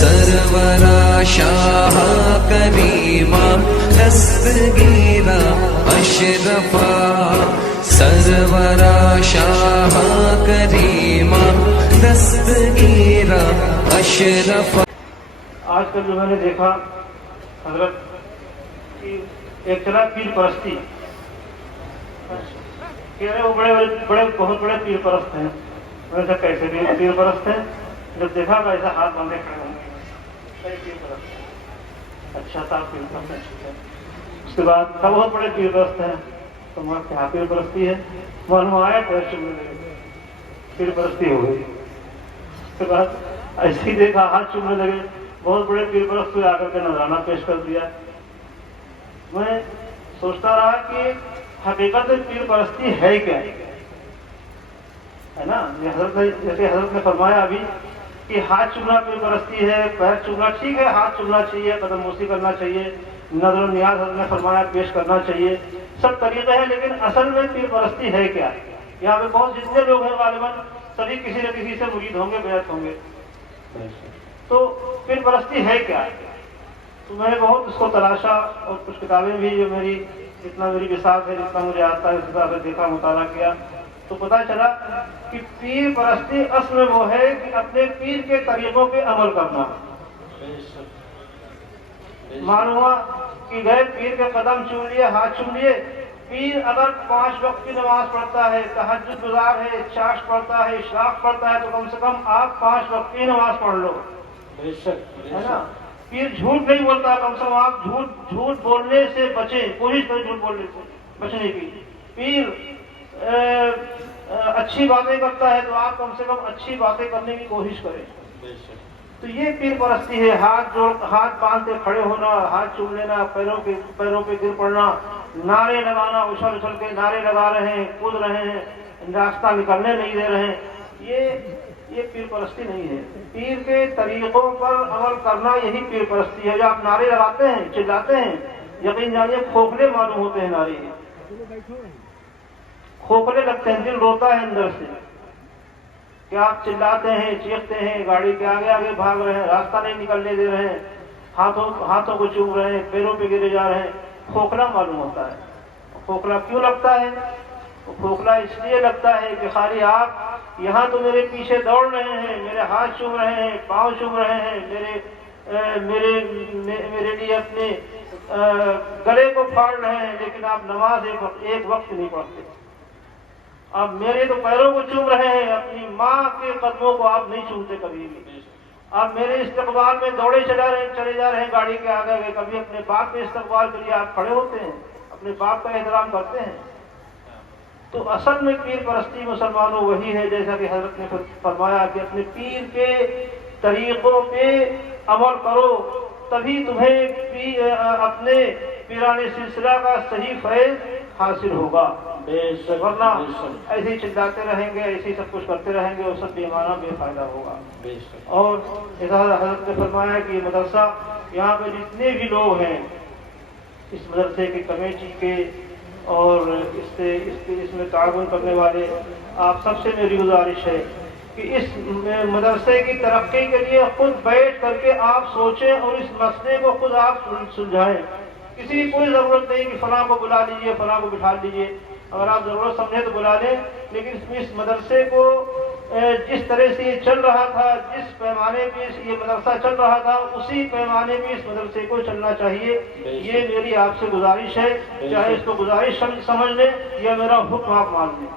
سرورا شاہ کریما دستگیرا اشرفا سرورا شاہ کریما دستگیرا اشرفا. آج کل جو میں نے دیکھا حضرت کی ایک چلا پیر پرستی، کہہ رہے وہ بڑے بہت بڑے پیر پرست ہیں. میں نے کیسے بھی پیر پرست ہیں؟ جب دیکھا تو ایسا ہاتھ باندھے کھڑے ہوں گے، صحیح پیر پرست. اچھا صاحب پیر پرست ہے. اس کے بعد سب بہت بڑے پیر پرست ہیں، تو وہاں کیا پیر پرستی ہے؟ معلوم آیا تو چلنے لگے، پیر پرستی ہو گئی. اس کے بعد ایسے ہی دیکھا ہاتھ چومنے لگے، بہت بڑے پیر پرست آ کر کے نذرانہ پیش کر دیا. میں سوچتا رہا کہ حقیقت پیر پرستی ہے کیا ہے نا. جیسے حضرت نے فرمایا ابھی کہ ہاتھ چومنا پیر پرستی ہے، پیر چومنا ٹھیک ہے، ہاتھ چومنا چاہیے، قدم بوسی کرنا چاہیے، نظر و نیاز حضرت نے فرمایا پیش کرنا چاہیے، سب طریقے ہیں. لیکن اصل میں پیر پرستی ہے کیا؟ یہاں پہ بہت جتنے لوگ ہیں غالباً سبھی کسی نہ کسی سے مرید ہوں گے، بیعت ہوں گے. تو پیر پرستی ہے کیا؟ تو میں نے بہت اس کو تلاشا اور کچھ کتابیں بھی جو جتنا میری بساط ہے، جتنا مجھے آتا ہے اس حساب سے دیکھا، مطالعہ کیا، تو پتہ چلا کہ پیر پرستی اصل میں وہ ہے کہ اپنے پیر کے طریقوں پہ عمل کرنا. معلوم ہوا کہ گئے پیر کے قدم چوم لیے، ہاتھ چوم لیے. پیر اگر 5 وقت کی نماز پڑھتا ہے، تہجد گزار ہے، چاشت پڑھتا ہے، اشراق پڑھتا ہے، تو کم سے کم آپ 5 وقت کی نماز پڑھ لو، ہے نا. پیر جھوٹ نہیں بولتا، کم سے کم آپ جھوٹ بولنے سے بچیں، کوشش کریں جھوٹ بولنے سے بچنے کی. پیر اچھی باتیں کرتا ہے تو آپ کم سے کم اچھی باتیں کرنے کی کوشش کریں. تو یہ پیر پرستی ہے. ہاتھ باندھ کے کھڑے ہونا، ہاتھ چوم لینا، پیروں پہ گر پڑنا، نعرے لگانا، اچھل اچھل کے نعرے لگا رہے ہیں، کود رہے ہیں، راستہ نکلنے نہیں دے رہے ہیں، یہ پیر پرستی نہیں ہے. پیر کے طریقوں پر عمل کرنا یہی پیر پرستی ہے. جو آپ نعرے لگاتے ہیں، چلاتے ہیں، یقین جانیے کھوکھلے معلوم ہوتے ہیں. نعرے کھوکھلے لگتے ہیں، دل روتا ہے اندر سے کہ آپ چلاتے ہیں، چیختے ہیں، گاڑی کے آگے آگے بھاگ رہے ہیں، راستہ نہیں نکلنے دے رہے ہیں، ہاتھوں کو چوم رہے ہیں، پیروں پہ گرے جا رہے ہیں. کھوکھلا معلوم ہوتا ہے. کھوکھلا کیوں لگتا ہے؟ کھوکھلا اس لیے لگتا ہے کہ خالی آپ یہاں تو میرے پیچھے دوڑ رہے ہیں، میرے ہاتھ چوم رہے ہیں، پاؤں چوم رہے ہیں، میرے لیے اپنے گلے کو پھاڑ رہے ہیں، لیکن آپ نماز ایک وقت نہیں پڑھتے. آپ میرے تو پیروں کو چوم رہے ہیں، اپنی ماں کے قدموں کو آپ نہیں چومتے کبھی بھی. آپ میرے استقبال میں دوڑے چلے جا رہے ہیں گاڑی کے آگے آگے، کبھی اپنے باپ کے استقبال کے لیے آپ کھڑے ہوتے ہیں، اپنے باپ کا احترام کرتے ہیں. تو اصل میں پیر پرستی مسلمانوں وہی ہے جیسا کہ حضرت نے فرمایا کہ اپنے پیر کے طریقوں پہ عمل کرو، تبھی تمہیں اپنے پیرانے سلسلہ کا صحیح فیض حاصل ہوگا. ورنہ ایسے ہی چلاتے رہیں گے، ایسے ہی سب کچھ کرتے رہیں گے، وہ سب بے معنی بے فائدہ ہوگا. اور حضرت نے فرمایا کہ یہ مدرسہ، یہاں پہ جتنے بھی لوگ ہیں اس مدرسے کے کمیٹی کے اور اس میں تعاون کرنے والے، آپ سب سے میری گزارش ہے کہ اس مدرسے کی ترقی کے لیے خود بیٹھ کر کے آپ سوچیں اور اس مسئلے کو خود آپ سلجھائیں. کسی کی کوئی ضرورت نہیں کہ فلاں کو بلا لیجئے، فلاں کو بٹھا لیجئے. اگر آپ ضرورت سمجھیں تو بلا لیں، لیکن اس مدرسے کو جس طرح سے یہ چل رہا تھا، جس پیمانے پہ یہ مدرسہ چل رہا تھا، اسی پیمانے پہ اس مدرسے کو چلنا چاہیے. یہ میری آپ سے گزارش ہے، چاہے اس کو گزارش سمجھ لیں یا میرا حکم آپ مان لیں.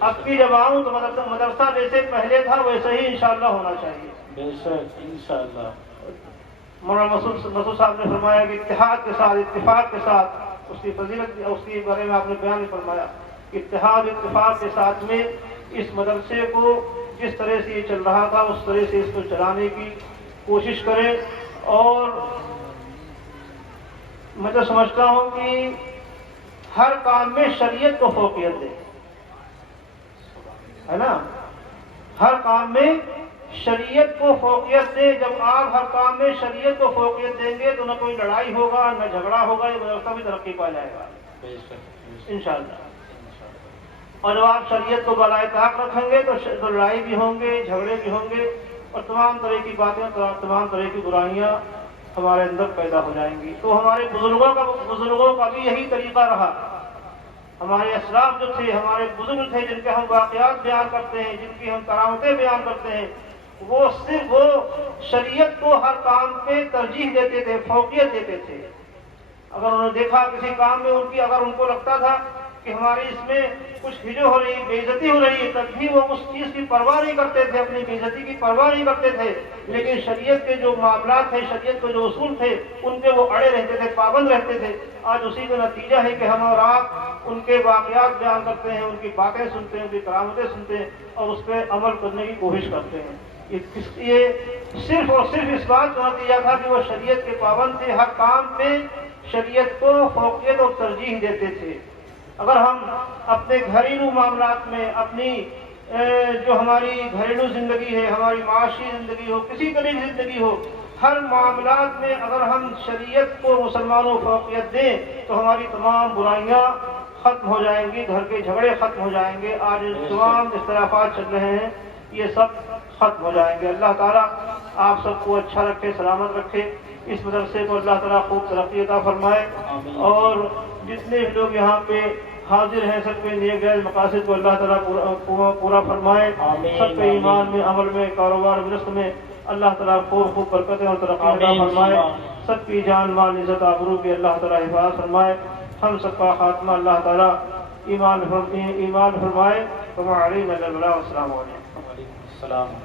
اب کی جب آؤں تو مدرسہ جیسے پہلے تھا ویسے ہی انشاءاللہ ہونا چاہیے. انشاءاللہ. مولانا مسعود صاحب نے فرمایا کہ اتحاد کے ساتھ، اتفاق کے ساتھ، اس کی فضیلت اس کے بارے میں آپ نے بیان فرمایا کہ اتحاد اتفاق کے ساتھ میں اس مدرسے کو جس طرح سے یہ چل رہا تھا اس طرح سے اس کو چلانے کی کوشش کریں. اور میں تو سمجھتا ہوں کہ ہر کام میں شریعت کو فوقیت دیں، ہے نا. ہر کام میں شریعت کو فوقیت دیں. جب آپ ہر کام میں شریعت کو فوقیت دیں گے تو نہ کوئی لڑائی ہوگا، نہ جھگڑا ہوگا، یہ مدرسہ بھی ترقی پا جائے گا انشاءاللہ. اور جب آپ شریعت کو بالائے طاق رکھیں گے تو لڑائی بھی ہوں گے، جھگڑے بھی ہوں گے. اور تمام طرح کی باتیں، تمام طرح کی برائیاں ہمارے اندر پیدا ہو جائیں گی۔ تو ہمارے بزرگوں کا بھی یہی طریقہ رہا۔ ہمارے اسلاف جو تھے، ہمارے بزرگ تھے، جن کے ہم واقعات بیان کرتے ہیں، جن کی ہم کرامتیں بیان کرتے ہیں، وہ شریعت کو ہر کام پہ ترجیح دیتے تھے، فوقیت دیتے تھے۔ اگر انہوں نے دیکھا کسی کام میں اگر ان کو لگتا تھا کہ ہماری اس میں کچھ ہجو ہو رہی، بے عزتی ہو رہی ہے، تب بھی وہ اس چیز کی پرواہ نہیں کرتے تھے، اپنی بے عزتی کی پرواہ نہیں کرتے تھے، لیکن شریعت کے جو معاملات تھے، شریعت کے جو اصول تھے، ان پہ وہ اڑے رہتے تھے، پابند رہتے تھے۔ آج اسی کا نتیجہ ہے کہ ہم اور آپ ان کے واقعات بیان کرتے ہیں، ان کی باتیں سنتے ہیں، ان کی کرامتیں سنتے ہیں اور اس پہ عمل کرنے کی کوشش کرتے ہیں۔ یہ صرف اور صرف اس بات کا نتیجہ تھا کہ وہ شریعت کے پابند تھے، ہر کام پہ شریعت کو فوقیت اور ترجیح دیتے تھے۔ اگر ہم اپنے گھریلو معاملات میں، اپنی جو ہماری گھریلو زندگی ہے، ہماری معاشی زندگی ہو، کسی طرح کی زندگی ہو، ہر معاملات میں اگر ہم شریعت کو مسلمانوں فوقیت دیں تو ہماری تمام برائیاں ختم ہو جائیں گی، گھر کے جھگڑے ختم ہو جائیں گے، آج تمام اختلافات چل رہے ہیں یہ سب ختم ہو جائیں گے۔ اللہ تعالیٰ آپ سب کو اچھا رکھے، سلامت رکھے، اس مدرسے کو اللہ تعالیٰ خوب ترقی عطا فرمائے، اور جتنے بھی لوگ یہاں پہ حاضر ہیں سب کے نیک غیر مقاصد کو اللہ تعالیٰ پورا فرمائے، سب کے ایمان میں، عمل میں، کاروبار رزق میں اللہ تعالیٰ خوب برکتیں اور ترقی عطا فرمائے، سب کی جان مال عزت آبرو کی اللہ تعالیٰ حفاظت فرمائے، ہم سب کا خاتمہ اللہ تعالیٰ ایمان فرمائے۔ وما علینا الا البلاغ۔ السلام علیکم۔